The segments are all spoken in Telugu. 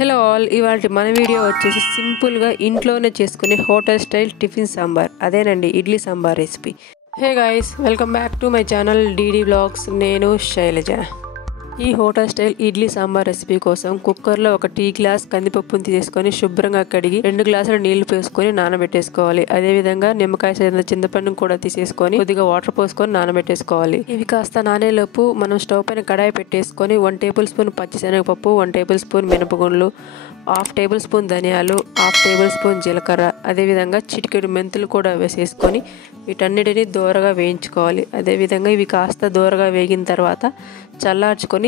హలో ఆల్, ఇవాళ మన వీడియో వచ్చేసి సింపుల్గా ఇంట్లోనే చేసుకునే హోటల్ స్టైల్ టిఫిన్ సాంబార్, అదేనండి idli sambar recipe. Hey guys, welcome back to my channel DD vlogs. నేను శైలజ. ఈ hotel style idli sambar recipe కోసం కుక్కర్లో ఒక టీ గ్లాస్ కందిపప్పును తీసుకొని శుభ్రంగా కడిగి 2 గ్లాసుల నీళ్లు పోసుకొని నానబెట్టేసుకోవాలి. అదేవిధంగా నిమ్మకాయ సైజుల చింతపండును కూడా తీసేసుకొని కొద్దిగా వాటర్ పోసుకొని నానబెట్టేసుకోవాలి. ఇవి కాస్త నానేలోపు మనం స్టవ్ పైన కడాయి పెట్టేసుకొని 1 టేబుల్ స్పూన్ పచ్చిశనగపప్పు, 1 టేబుల్ స్పూన్ మినపగుండ్లు, 1/2 టేబుల్ స్పూన్ ధనియాలు, 1/2 టేబుల్ స్పూన్ జీలకర్ర, అదేవిధంగా చిటికెడు మెంతులు కూడా వేసేసుకొని వీటన్నిటిని దోరగా వేయించుకోవాలి. అదేవిధంగా ఇవి కాస్త దోరగా వేగిన తర్వాత చల్లార్చుకొని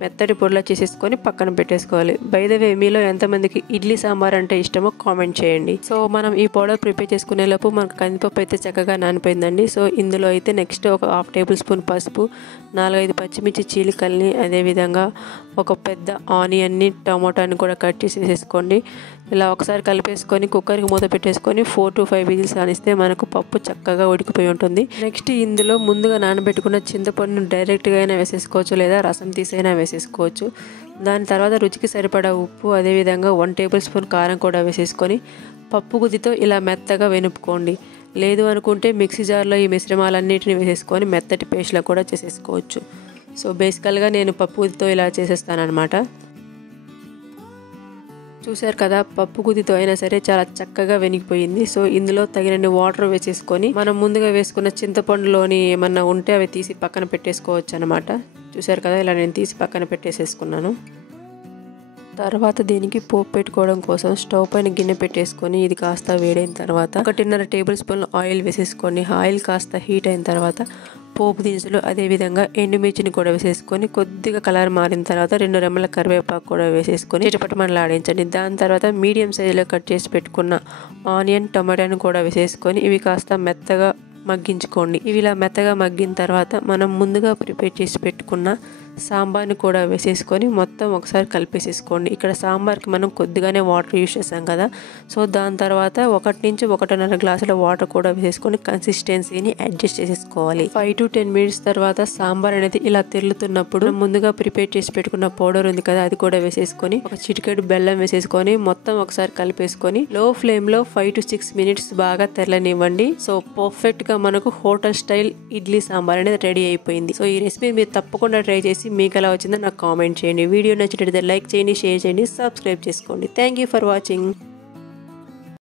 మెత్తటి పొడిలా చేసేసుకొని పక్కన పెట్టేసుకోవాలి. బై ద వే, మీలో ఎంతమందికి ఇడ్లీ సాంబార్ అంటే ఇష్టమో కామెంట్ చేయండి. సో మనం ఈ పౌడర్ ప్రిపేర్ చేసుకునే లోపు మనకు కందిపప్పు అయితే చక్కగా నానిపోయిందండి. సో ఇందులో అయితే నెక్స్ట్ ఒక 1/2 టేబుల్ స్పూన్ పసుపు, 4-5 పచ్చిమిర్చి చీలికల్ని, అదేవిధంగా ఒక పెద్ద ఆనియన్ని, టమాటాని కూడా కట్ చేసి వేసేసుకోండి. ఇలా ఒకసారి కలిపేసుకొని కుక్కర్కి మూత పెట్టేసుకొని 4 to 5 విజిల్స్ ఆనిస్తే మనకు పప్పు చక్కగా ఉడికిపోయి ఉంటుంది. నెక్స్ట్ ఇందులో ముందుగా నానబెట్టుకున్న చింతపండును డైరెక్ట్గా అయినా వేసేసుకోవచ్చు, లేదా రసం తీసైనా వేసేసుకోవచ్చు. దాని తర్వాత రుచికి సరిపడా ఉప్పు, అదేవిధంగా 1 టేబుల్ స్పూన్ కారం కూడా వేసేసుకొని పప్పు గుత్తితో ఇలా మెత్తగా వెనుపుకోండి. లేదు అనుకుంటే మిక్సీ జార్లో ఈ మిశ్రమాలన్నిటిని వేసేసుకొని మెత్తటి పేస్ట్లా కూడా చేసేసుకోవచ్చు. సో బేసికల్గా నేను పప్పు గుత్తితో ఇలా చేసేస్తానమాట. చూసారు కదా, పప్పు గుత్తితో అయినా సరే చాలా చక్కగా వెనిగిపోయింది. సో ఇందులో తగినన్ని వాటర్ వేసేసుకొని మనం ముందుగా వేసుకున్న చింతపండులోని ఏమన్నా ఉంటే అవి తీసి పక్కన పెట్టేసుకోవచ్చు అనమాట. చూసారు కదా, ఇలా నేను తీసి పక్కన పెట్టేసేసుకున్నాను. తర్వాత దీనికి పోపు పెట్టుకోవడం కోసం స్టవ్ పైన గిన్నె పెట్టేసుకొని ఇది కాస్త వేడైన తర్వాత 1.5 టేబుల్ స్పూన్ ఆయిల్ వేసేసుకోండి. ఆయిల్ కాస్త హీట్ అయిన తర్వాత పోపు దినుసులు, అదేవిధంగా ఎండుమిర్చిని కూడా వేసేసుకొని కొద్దిగా కలర్ మారిన తర్వాత 2 రెమ్మల కరివేపాకు కూడా వేసేసుకొని చిటపటమలాడించండి. దాని తర్వాత మీడియం సైజులో కట్ చేసి పెట్టుకున్న ఆనియన్, టమాటాను కూడా వేసేసుకొని ఇవి కాస్త మెత్తగా మగ్గించుకోండి. ఇవి ఇలా మెత్తగా మగ్గిన తర్వాత మనం ముందుగా ప్రిపేర్ చేసి పెట్టుకున్న సాంబార్ని కూడా వేసేసుకొని మొత్తం ఒకసారి కలిపేసేసుకోండి. ఇక్కడ సాంబార్కి మనం కొద్దిగానే వాటర్ యూజ్ చేసాం కదా, సో దాని తర్వాత 1 నుంచి 1.5 గ్లాసుల వాటర్ కూడా వేసేసుకొని కన్సిస్టెన్సీని అడ్జస్ట్ చేసేసుకోవాలి. 5 to 10 మినిట్స్ తర్వాత సాంబార్ అనేది ఇలా తెరులుతున్నప్పుడు ముందుగా ప్రిపేర్ చేసి పెట్టుకున్న పౌడర్ ఉంది కదా, అది కూడా వేసేసుకొని ఒక చిటికెడు బెల్లం వేసేసుకొని మొత్తం ఒకసారి కలిపేసుకొని లో ఫ్లేమ్ లో 5 to 6 మినిట్స్ బాగా తెరలనివ్వండి. సో పర్ఫెక్ట్ గా మనకు హోటల్ స్టైల్ ఇడ్లీ సాంబార్ అనేది రెడీ అయిపోయింది. సో ఈ రెసిపీ మీరు తప్పకుండా ట్రై చేసి మీకు ఎలా వచ్చిందో నాకు కామెంట్ చేయండి. వీడియో నచ్చినట్లయితే లైక్ చేయండి, షేర్ చేయండి, సబ్స్క్రైబ్ చేసుకోండి. Thank you for watching.